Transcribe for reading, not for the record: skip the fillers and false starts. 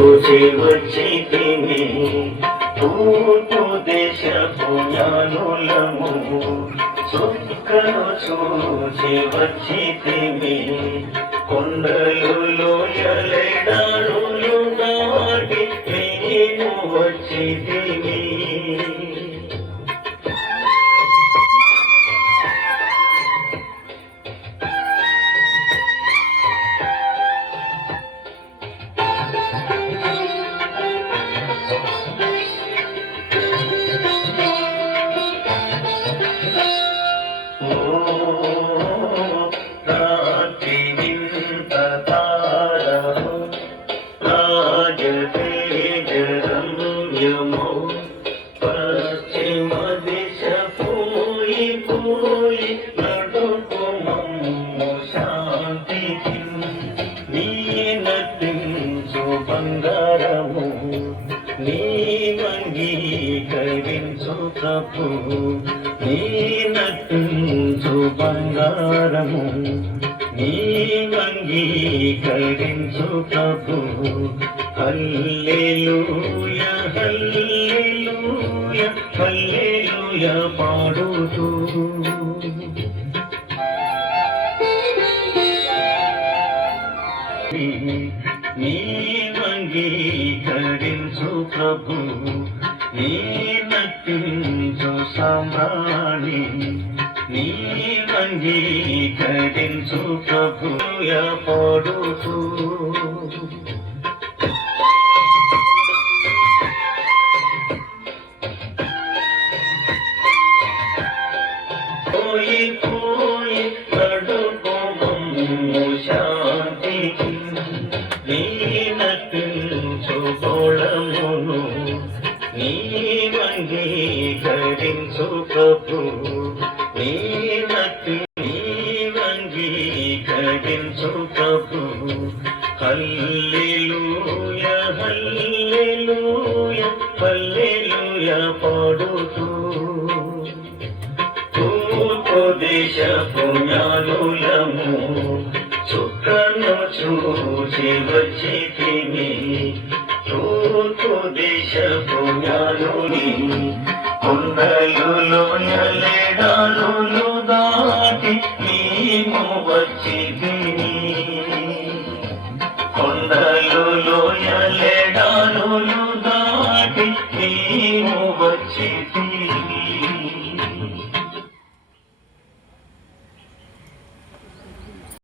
చూచి వచ్చితిని తూర్పు దేశపు జ్ఞానులము చుక్కను చూచి వచ్చితిని కొండలు లోయలెడారులు దాటి నేను వచ్చితిని పశ్చిమ దిశ పోయి నడుపు మమ్ము శాంతికి నీ నటించు బంగారము నీ అంగీకరించు ప్రభు నీ నటించు బంగారము నీ అంగీకరించు ప్రభు హల్లెలూయా హల్లెలూయా హల్లెలూయా పాడుతూ నీ అంగీకరించు ప్రభు నీ నటించు సామ్రాణి నీ అంగీకరించు ప్రభు పాడుతూ పోయి పోయి నడుపు మమ్ము శాంతికి నీ నటించు గోళమును నీ అంగీకరించు ప్రభు నీ అంగీకరించు ప్రభు హల్లెలూయా హల్లెలూయా హల్లెలూయా పాడుతూ తూర్పు దేశపు జ్ఞానులము చుక్కను చూచి వచ్చితిని తూర్పు దేశపు జ్ఞానుని కొండలు లోయలె